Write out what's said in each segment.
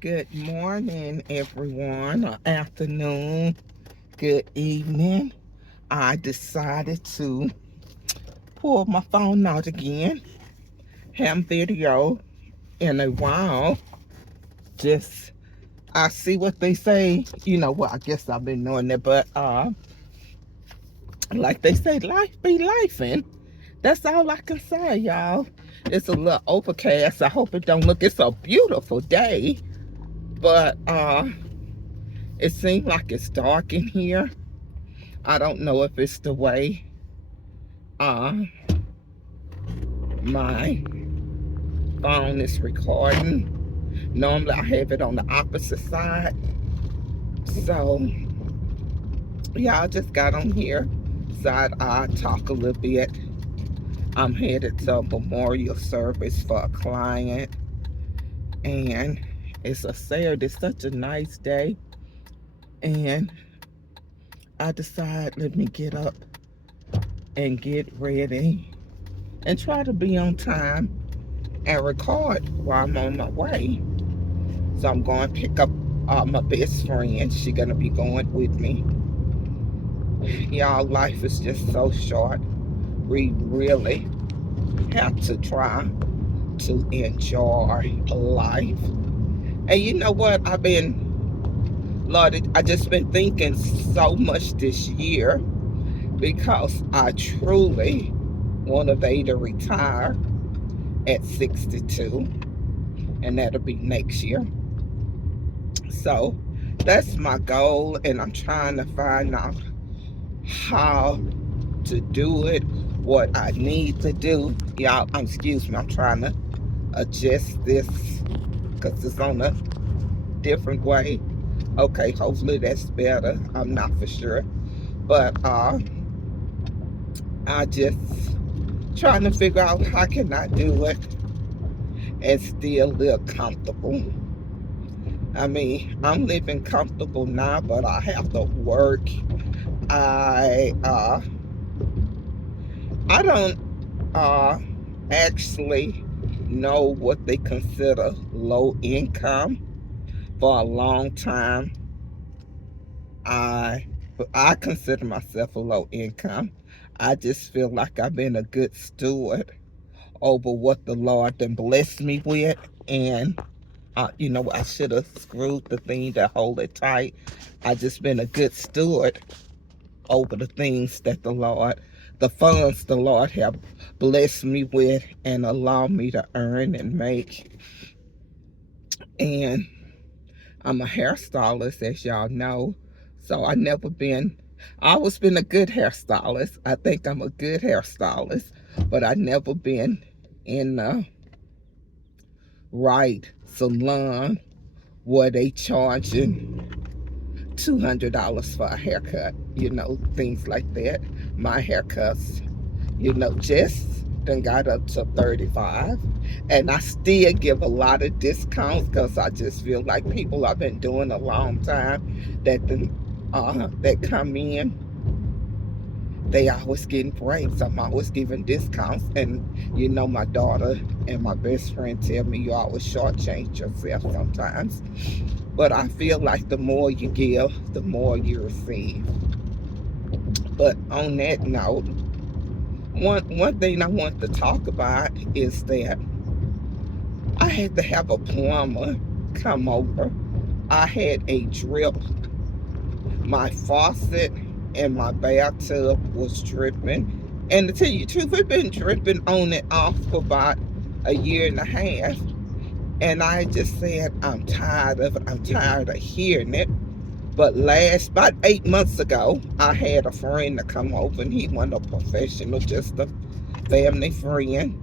Good morning, everyone, or afternoon, good evening. I decided to pull my phone out again, have video in a while. Just, I see what they say. Well, I guess I've been knowing that, but like they say, life be lifing. That's all I can say, y'all. It's a little overcast. I hope it don't look, it's a beautiful day, but it seems like it's dark in here. I don't know if it's the way uh my phone is recording. Normally I have it on the opposite side. So yeah, I just got on here. Side I talk a little bit. I'm headed to a memorial service for a client, and it's a Saturday. It's such a nice day, and I decide let me get up and get ready and try to be on time and record while I'm on my way. So I'm going to pick up my best friend. She gonna be going with me. Y'all, life is just so short. We really have to try to enjoy life. And you know what? Lord, I just been thinking so much this year because I truly want to be to retire at 62, and that'll be next year. So that's my goal, and I'm trying to find out how to do it, what I need to do. Y'all, excuse me, I'm trying to adjust this because it's on a different way. Okay, hopefully that's better. I'm not for sure. But I just trying to figure out how can I do it and still live comfortable. I mean, I'm living comfortable now, but I have to work. I uh I don't uh actually know what they consider low income. For a long time, I I consider myself a low income. I just feel like I've been a good steward over what the Lord done blessed me with, and I should have screwed the thing to hold it tight. I just been a good steward over the things that the funds the Lord have blessed me with and allowed me to earn and make. And I'm a hairstylist, as y'all know. So I always been a good hairstylist. I think I'm a good hairstylist, but I never been in the right salon where they charging $200 for a haircut, things like that. My haircuts, just done got up to 35, and I still give a lot of discounts because I just feel like people I've been doing a long time that come in, they always getting breaks. I'm always giving discounts, and my daughter and my best friend tell me you always shortchange yourself sometimes. But I feel like the more you give, the more you receive. But on that note, one thing I want to talk about is that I had to have a plumber come over. I had a drip. My faucet and my bathtub was dripping. And to tell you the truth, it's been dripping on and off for about a year and a half. And I just said, I'm tired of it. I'm tired of hearing it. But about 8 months ago, I had a friend to come over, and he wasn't a professional, just a family friend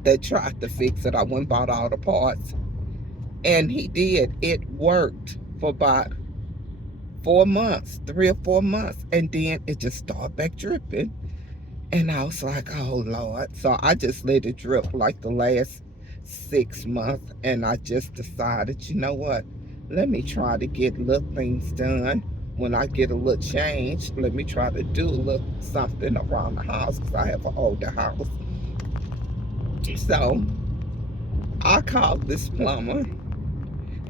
that tried to fix it. I went and bought all the parts, and he did. It worked for about 4 months, 3 or 4 months, and then it just started back dripping. And I was like, oh Lord. So I just let it drip like the last 6 months, and I just decided, you know what? Let me try to get little things done. When I get a little change, let me try to do a little something around the house because I have an older house. So I called this plumber,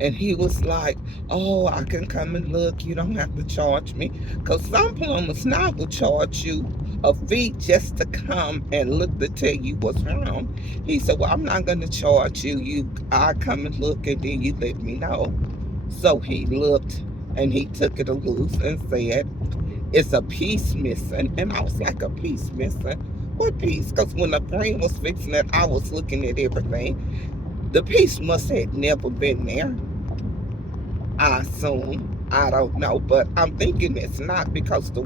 And he was like, oh, I can come and look. You don't have to charge me. Because some plumbers now will charge you a fee just to come and look to tell you what's wrong. He said, well, I'm not going to charge you. I come and look and then you let me know. So he looked and he took it loose and said, it's a piece missing. And I was like, a piece missing? What piece? Because when the friend was fixing it, I was looking at everything. The piece must have never been there, I assume. I don't know, but I'm thinking it's not because the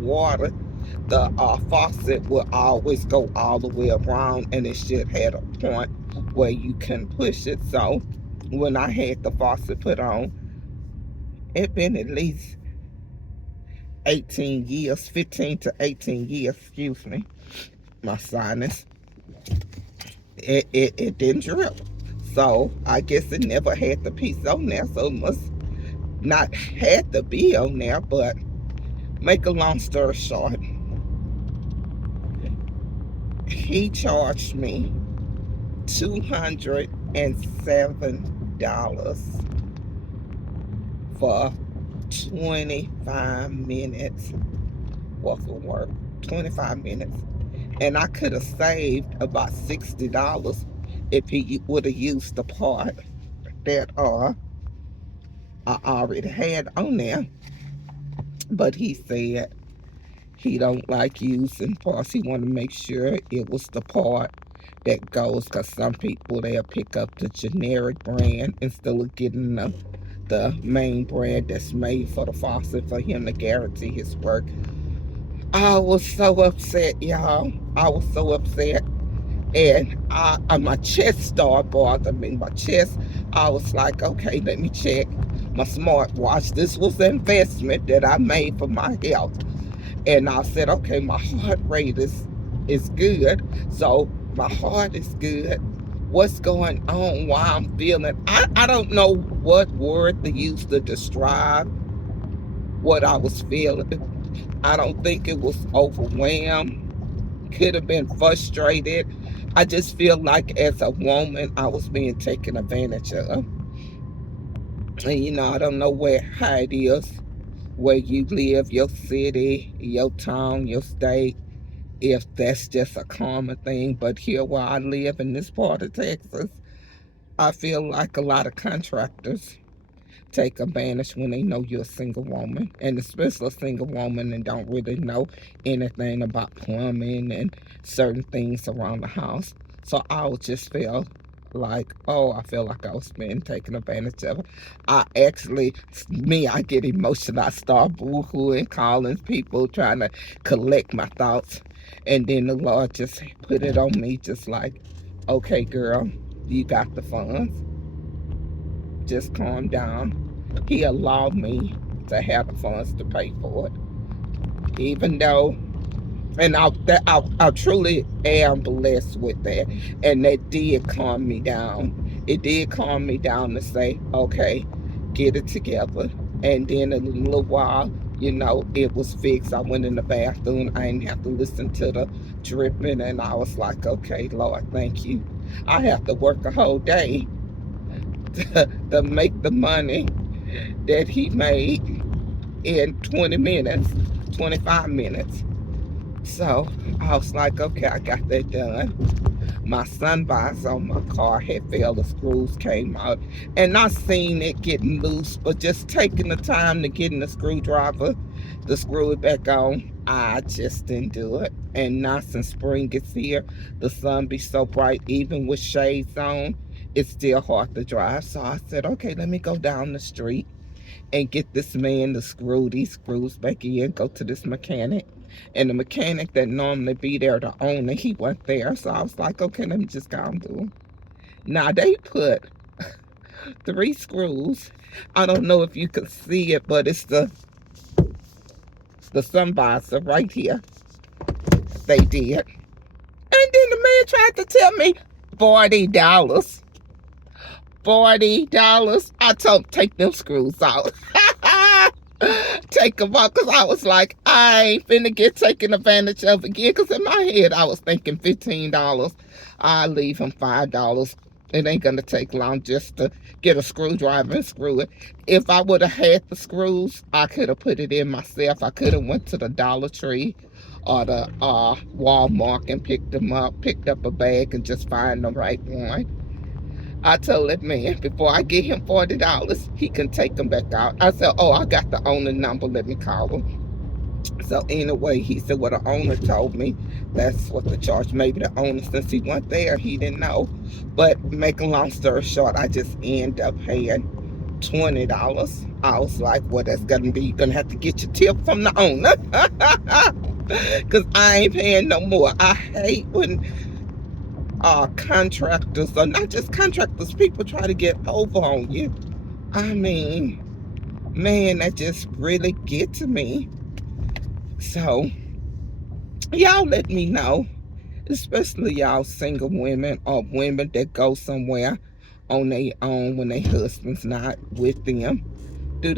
faucet will always go all the way around and it should have a point where you can push it. So when I had the faucet put on, it been at least 18 years, 15 to 18 years, excuse me, my sinus. It didn't drip. So I guess it never had the piece on there, so it must not had to be on there. But make a long story short, he charged me $207 for 25 minutes worth of work. 25 minutes. And I could have saved about $60 if he would have used the part that I already had on there. But he said he don't like using parts. He want to make sure it was the part that goes, because some people, they'll pick up the generic brand instead of getting the main brand that's made for the faucet for him to guarantee his work. I was so upset, y'all. I was so upset. And my chest started bothering me. My chest, I was like, okay, let me check my smartwatch. This was an investment that I made for my health. And I said, okay, my heart rate is good. So my heart is good. What's going on? Why I'm feeling? I don't know what word to use to describe what I was feeling. I don't think it was overwhelmed. Could have been frustrated. I just feel like as a woman, I was being taken advantage of. And I don't know how it is, where you live, your city, your town, your state, if that's just a common thing. But here where I live in this part of Texas, I feel like a lot of contractors take advantage when they know you're a single woman, and especially a single woman and don't really know anything about plumbing and certain things around the house. So I would just feel like, oh, I feel like I was being taken advantage of. I get emotional. I start boo-hooing, calling people, trying to collect my thoughts. And then the Lord just put it on me, just like, okay, girl, you got the funds. Just calm down. He allowed me to have the funds to pay for it, even though, and I truly am blessed with that, and that did calm me down. It did calm me down to say, okay, get it together. And then in a little while, it was fixed. I went in the bathroom. I didn't have to listen to the dripping, and I was like, okay, Lord, thank you. I have to work a whole day to make the money that he made in 20 minutes, 25 minutes. So I was like, okay, I got that done. My sun visor on my car had failed. The screws came out. And I seen it getting loose, but just taking the time to get in the screwdriver to screw it back on, I just didn't do it. And now since spring is here, the sun be so bright, even with shades on, it's still hard to drive. So I said, okay, let me go down the street and get this man to screw these screws back in, go to this mechanic. And the mechanic that normally be there, the owner, he wasn't there. So I was like, okay, let me just go and do them. Now they put 3 screws. I don't know if you can see it, but it's the sun visor right here. They did. And then the man tried to tell me $40. $40. I told him, take them screws out. Take them out, because I was like, I ain't finna get taken advantage of again. Because in my head, I was thinking $15. I leave him $5 It ain't gonna take long just to get a screwdriver and screw it. If I would have had the screws, I could have put it in myself. I could have went to the Dollar Tree or the Walmart and picked them up, picked up a bag and just find the right one. I told that man before I get him $40, he can take them back out. I said, "Oh, I got the owner number. Let me call him." So anyway, he said, "Well, the owner told me that's what the charge." Maybe the owner, since he went there, he didn't know. But make a long story short, I just end up paying $20. I was like, "Well, that's gonna be, you're gonna have to get your tip from the owner." Cause I ain't paying no more. I hate when contractors, or not just contractors, people try to get over on you. I mean, man, that just really get to me. So y'all let me know, especially y'all single women or women that go somewhere on their own when their husband's not with them. Do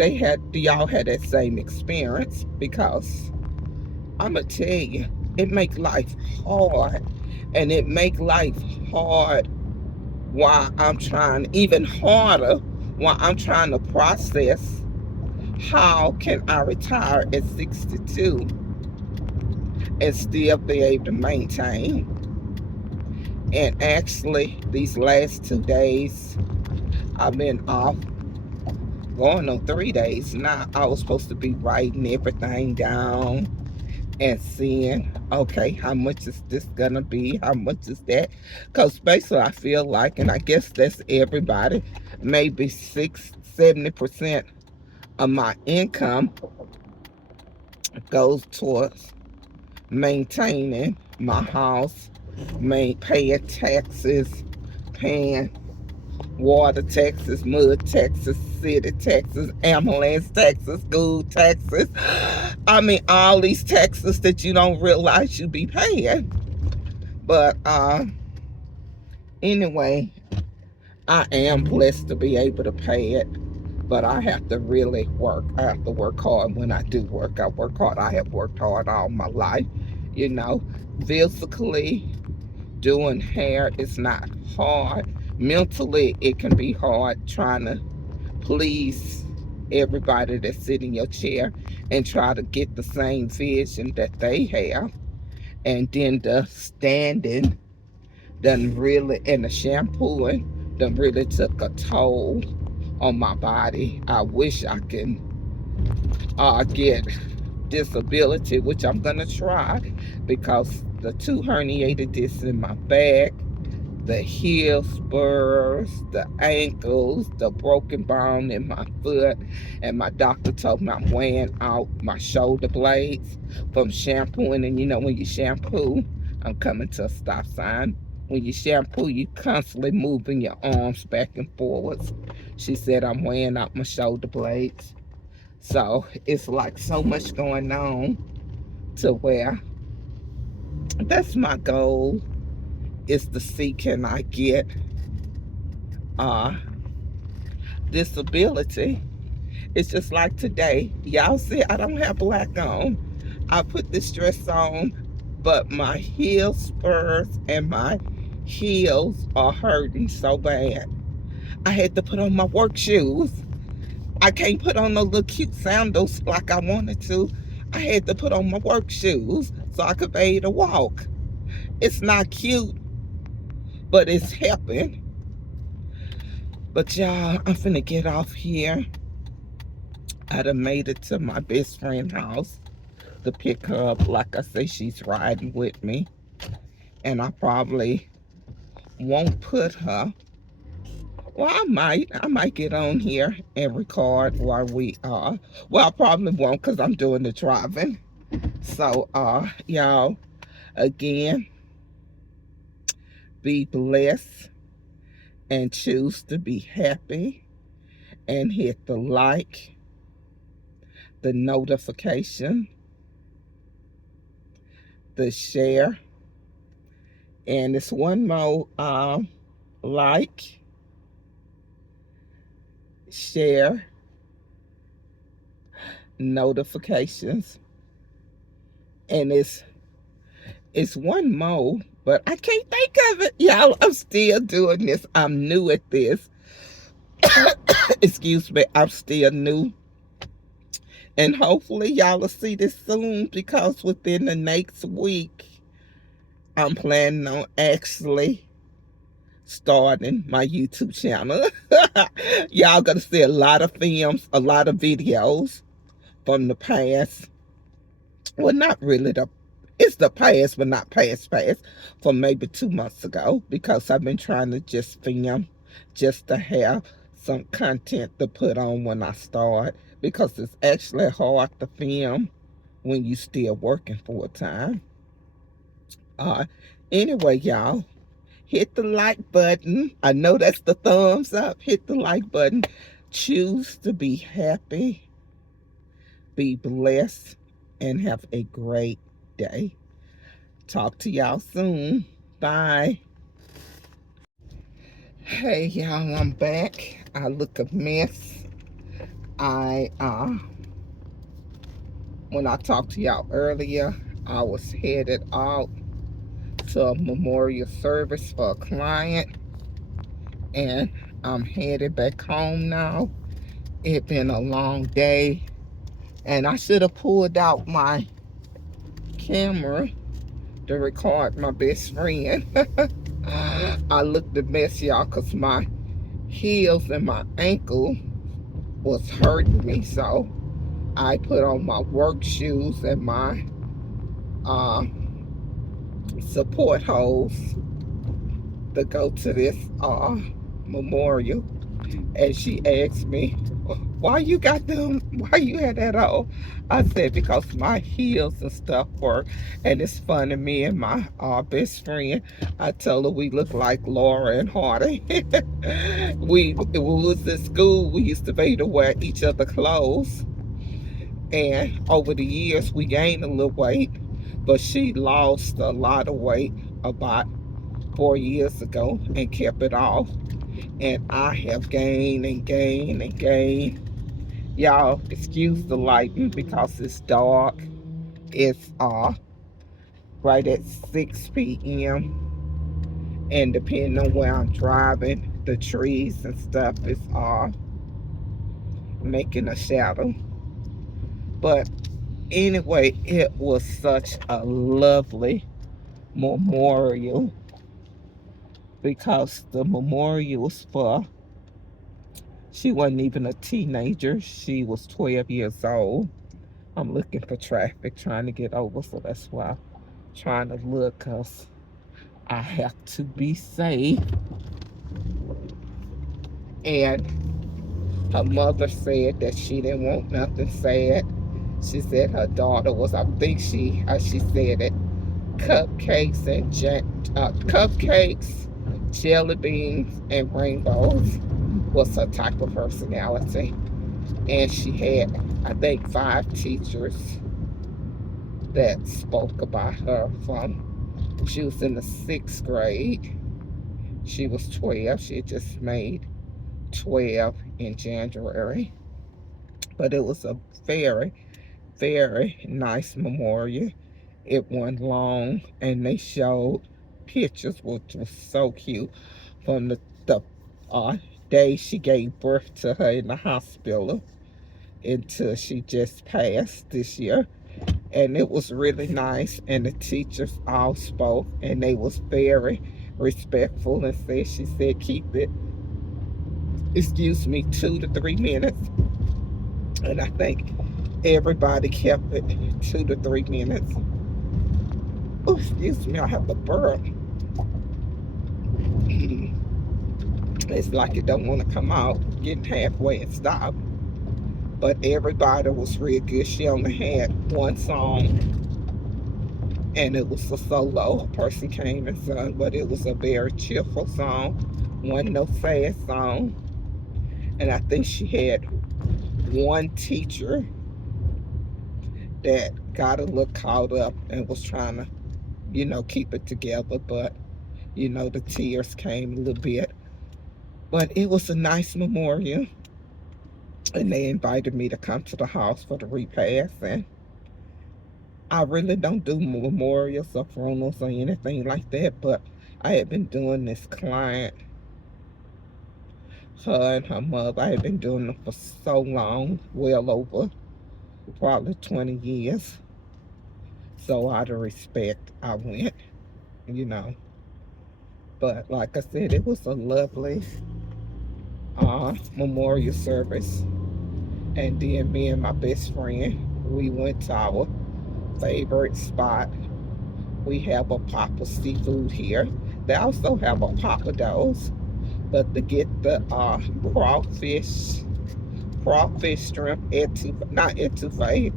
y'all have that same experience? Because I'ma tell you, it make life hard. And it make life hard while I'm trying, even harder while I'm trying to process how can I retire at 62 and still be able to maintain. And actually, these last 2 days, I've been off, going on 3 days now. I was supposed to be writing everything down and seeing, okay, how much is this gonna be? How much is that? Because basically, I feel like, and I guess that's everybody, maybe 70% of my income goes towards maintaining my house, paying taxes, paying water taxes, mud taxes, city taxes, ambulance taxes, school taxes. I mean, all these taxes that you don't realize you be paying. But anyway, I am blessed to be able to pay it. But I have to really work. I have to work hard. When I do work, I work hard. I have worked hard all my life. You know, physically, doing hair is not hard. Mentally, it can be hard trying to please everybody that sit in your chair and try to get the same vision that they have. And then the standing done really, and the shampooing done really took a toll on my body. I wish I can get disability, which I'm gonna try, because the two herniated discs in my back, the heel spurs, the ankles, the broken bone in my foot, and my doctor told me I'm wearing out my shoulder blades from shampooing. And you know, when you shampoo, I'm coming to a stop sign. When you shampoo, you constantly moving your arms back and forwards. She said I'm wearing out my shoulder blades. So it's like so much going on to where that's my goal, is to see can I get uh disability. It's just like today. Y'all see I don't have black on. I put this dress on, but my heel spurs and my heels are hurting so bad. I had to put on my work shoes. I can't put on no little cute sandals like I wanted to. I had to put on my work shoes so I could be able to walk. It's not cute, but it's helping. But y'all, I'm finna get off here. I done made it to my best friend's house to pick her up. Like I say, she's riding with me. And I probably won't put her. Well, I might get on here and record while we are. Well, I probably won't because I'm doing the driving. So, y'all, again, be blessed and choose to be happy, and hit the like, the notification, the share, and it's one more like, share, notifications, and it's one more But I can't think of it. Y'all, I'm still doing this. I'm new at this. Excuse me. I'm still new. And hopefully y'all will see this soon, because within the next week, I'm planning on actually starting my YouTube channel. Y'all gonna see a lot of films, a lot of videos from the past. Well, not really it's the past, but not past, from maybe 2 months ago, because I've been trying to just film, just to have some content to put on when I start, because it's actually hard to film when you still working full time. Uh, anyway, y'all, hit the like button. I know that's the thumbs up. Hit the like button. Choose to be happy, be blessed, and have a great day. Talk to y'all soon. Bye. Hey y'all, I'm back. I look a mess. I When I talked to y'all earlier, I was headed out to a memorial service for a client, and I'm headed back home now. It's been a long day, and I should have pulled out my camera to record my best friend. I looked a mess, y'all, because my heels and my ankle was hurting me, so I put on my work shoes and my uh, support hose to go to this memorial. And she asked me, why you got them, why you had that on? I said, because my heels and stuff work. And it's funny, me and my best friend, I told her we look like Laura and Hardy. we was in school, we used to be able to wear each other clothes. And over the years, we gained a little weight, but she lost a lot of weight about 4 years ago and kept it off. And I have gained and gained and gained. Y'all, excuse the lighting because it's dark. It's right at 6 p.m. And depending on where I'm driving, the trees and stuff is making a shadow. But anyway, it was such a lovely memorial, because the memorial was for, she wasn't even a teenager. She was 12 years old. I'm looking for traffic, trying to get over, so that's why I'm trying to look, because I have to be safe. And her mother said that she didn't want nothing sad. She said her daughter was, I think she said it, cupcakes, jelly beans, and rainbows was her type of personality. And she had, I think, 5 teachers that spoke about her. From, she was in the 6th grade. She was 12. She had just made 12 in January. But it was a very, very nice memorial. It went long, and they showed pictures, which was so cute, from the uh, day she gave birth to her in the hospital until she just passed this year. And it was really nice, and the teachers all spoke, and they was very respectful, and she said keep it, excuse me, 2 to 3 minutes. And I think everybody kept it 2 to 3 minutes. Oh, excuse me, I have a burp. It's like it don't want to come out, getting halfway and stop. But everybody was real good. She only had one song, and it was a solo. A person came and sung, but it was a very cheerful song. Wasn't no sad song. And I think she had one teacher that got a little caught up and was trying to, keep it together. But, the tears came a little bit. But it was a nice memorial. And they invited me to come to the house for the repast. And I really don't do memorials or funerals or anything like that, but I had been doing this client, her and her mother, I had been doing them for so long, well over probably 20 years. So out of respect, I went, you know. But like I said, it was a lovely memorial service. And then me and my best friend, we went to our favorite spot. We have a Papa seafood here. They also have a Papa Do's, but to get the crawfish shrimp not etouffee,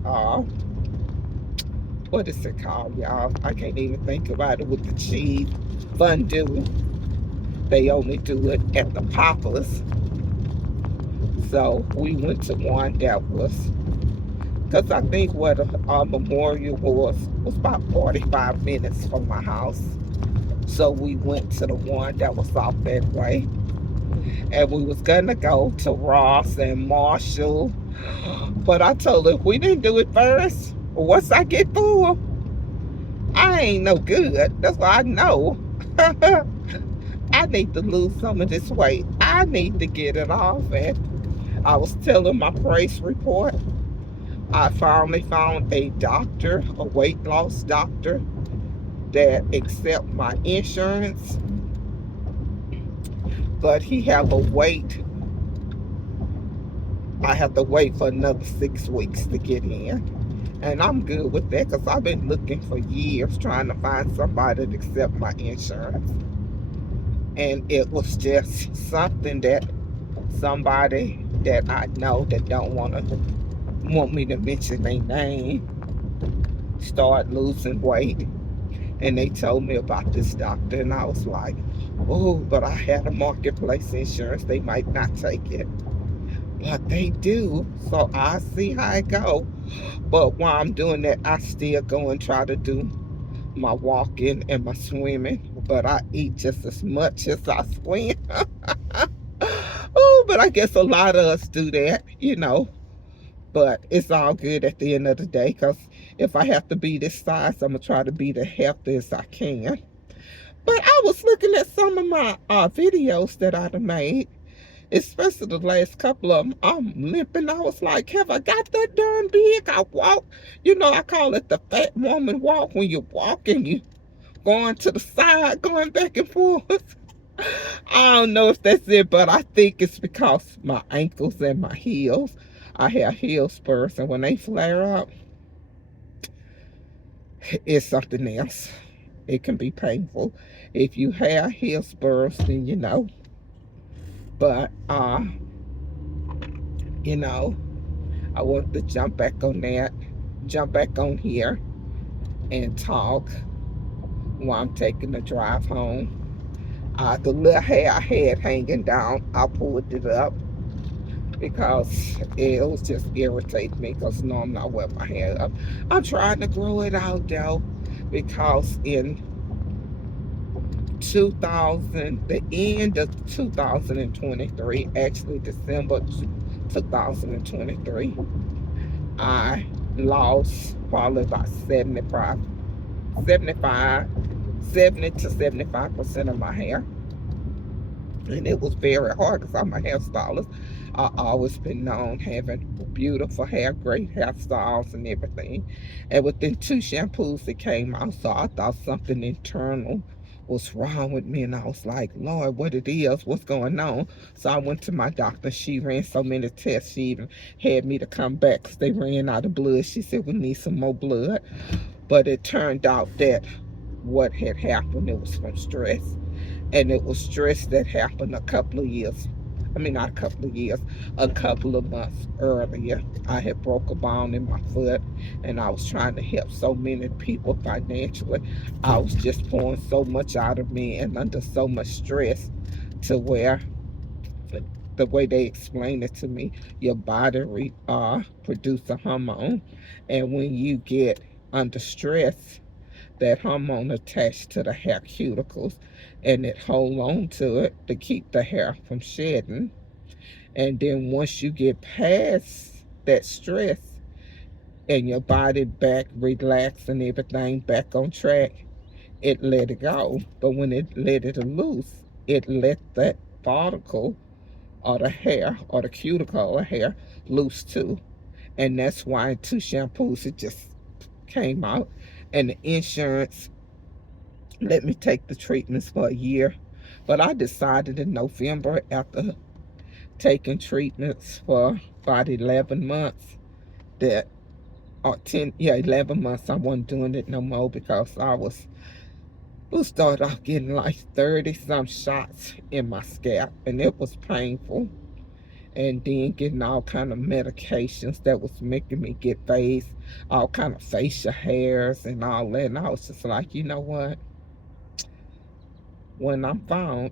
what is it called, y'all? I can't even think about it, with the cheese fondue. They only do it at the Papa's. So we went to one that was, because I think what our memorial was about 45 minutes from my house. So we went to the one that was off that way. And we was gonna go to Ross and Marshall. But I told her, if we didn't do it first, once I get full, I ain't no good. That's what I know. I need to lose some of this weight. I need to get it off. And I was telling my price report, I finally found a doctor, a weight loss doctor, that accept my insurance, but he have a wait. I have to wait for another 6 weeks to get in. And I'm good with that, because I've been looking for years trying to find somebody to accept my insurance. And it was just something that somebody that I know that don't want me to mention their name start losing weight. And they told me about this doctor, and I was like, oh, but I had a marketplace insurance. They might not take it, but they do. So I see how it go. But while I'm doing that, I still go and try to do my walking and my swimming. But I eat just as much as I swim. Oh, but I guess a lot of us do that, you know. But it's all good at the end of the day, because if I have to be this size, I'm going to try to be the healthiest I can. But I was looking at some of my videos that I've made, especially the last couple of them. I'm limping. I was like, have I got that darn big? I walk, I call it the fat woman walk, when you walk and you going to the side, going back and forth. I don't know if that's it, but I think it's because my ankles and my heels. I have heel spurs, and when they flare up, it's something else. It can be painful. If you have heel spurs, then you know. But you know, I want to jump back on here and talk while I'm taking the drive home. The little hair I had hanging down, I pulled it up because it was just irritating me, because normally I wear my hair up. I'm trying to grow it out though, because in the end of 2023, actually December 2023, I lost probably about 70 to 75% of my hair. And it was very hard, because I'm a hairstylist. I always been known having beautiful hair, great hairstyles and everything. And within 2 shampoos it came out, so I thought something internal was wrong with me, and I was like, Lord, what it is, what's going on? So I went to my doctor. She ran so many tests, she even had me to come back because they ran out of blood. She said, we need some more blood. But it turned out that what had happened, it was from stress. And it was stress that happened a couple of years. I mean, not a couple of years, a couple of months earlier. I had broke a bone in my foot, and I was trying to help so many people financially. I was just pouring so much out of me and under so much stress, to where, the way they explained it to me, your body produce a hormone, and when you get under stress, that hormone attached to the hair cuticles, and it hold on to it to keep the hair from shedding. And then once you get past that stress, and your body back relaxed and everything back on track, it let it go. But when it let it loose, it let that follicle or the hair or the cuticle or hair loose too. And that's why in 2 shampoos it just came out. And the insurance let me take the treatments for a year. But I decided in November, after taking treatments for about 11 months, that or 10, yeah, 11 months, I wasn't doing it no more because I was started off getting like 30 some shots in my scalp, and it was painful. And then getting all kind of medications that was making me get all kind of facial hairs and all that. And I was just like, you know what? When I'm found,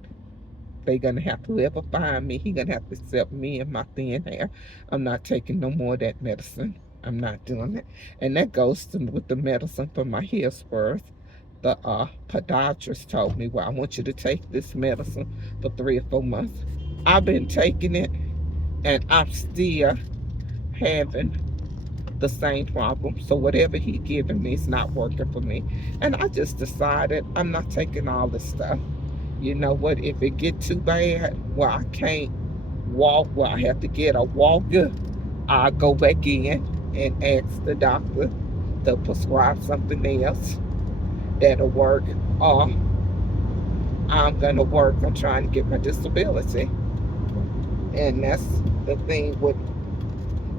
they gonna have to whoever find me, he gonna have to accept me and my thin hair. I'm not taking no more of that medicine. I'm not doing it. And that goes to, with the medicine for my hair spurs. The podiatrist told me, well, I want you to take this medicine for 3 or 4 months. I've been taking it, and I'm still having the same problem. So whatever he giving me is not working for me. And I just decided I'm not taking all this stuff. You know what? If it get too bad, well, I can't walk, well, I have to get a walker, I'll go back in and ask the doctor to prescribe something else that'll work. Or I'm gonna work on trying to get my disability. And that's the thing with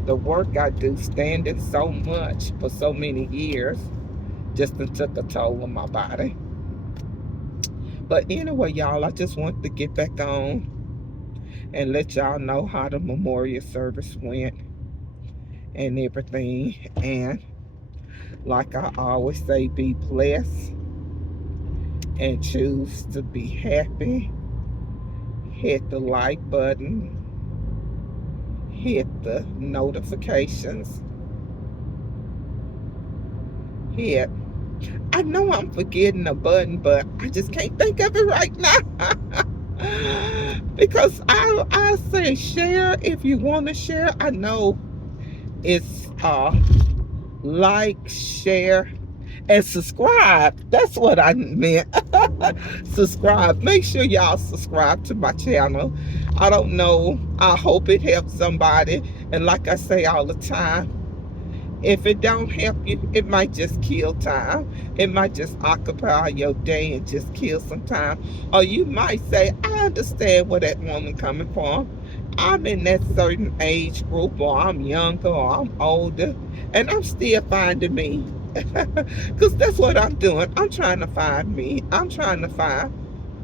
the work I do, standing so much for so many years, just took a toll on my body. But anyway, y'all, I just want to get back on and let y'all know how the memorial service went and everything. And like I always say, be blessed and choose to be happy. Hit the like button, hit the notifications, hit. I know I'm forgetting a button, but I just can't think of it right now. Because I say share if you want to share. I know it's like, share, and subscribe. That's what I meant. Subscribe. Make sure y'all subscribe to my channel. I don't know. I hope it helps somebody. And like I say all the time, if it don't help you, it might just kill time. It might just occupy your day and just kill some time. Or you might say, I understand where that woman coming from. I'm in that certain age group, or I'm younger, or I'm older, and I'm still finding me. Because that's what I'm doing. I'm trying to find me. I'm trying to find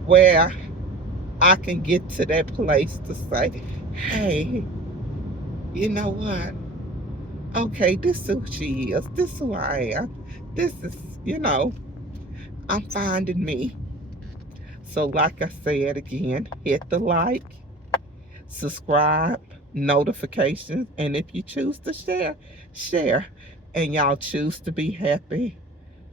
where I can get to that place to say, hey, you know what? Okay, this is who she is. This is who I am. This is, you know, I'm finding me. So like I said again, hit the like, subscribe, notifications, and if you choose to share, share. And y'all choose to be happy.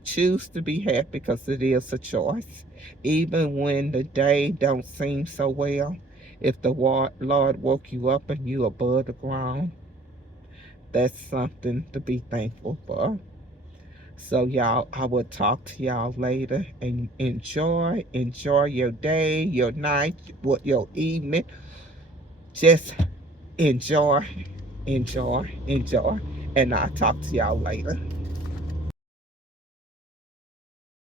Choose to be happy because it is a choice. Even when the day don't seem so well, if the Lord woke you up and you above the ground, that's something to be thankful for. So y'all, I will talk to y'all later, and enjoy your day, your night, what your evening. Just enjoy, enjoy, enjoy. And I'll talk to y'all later.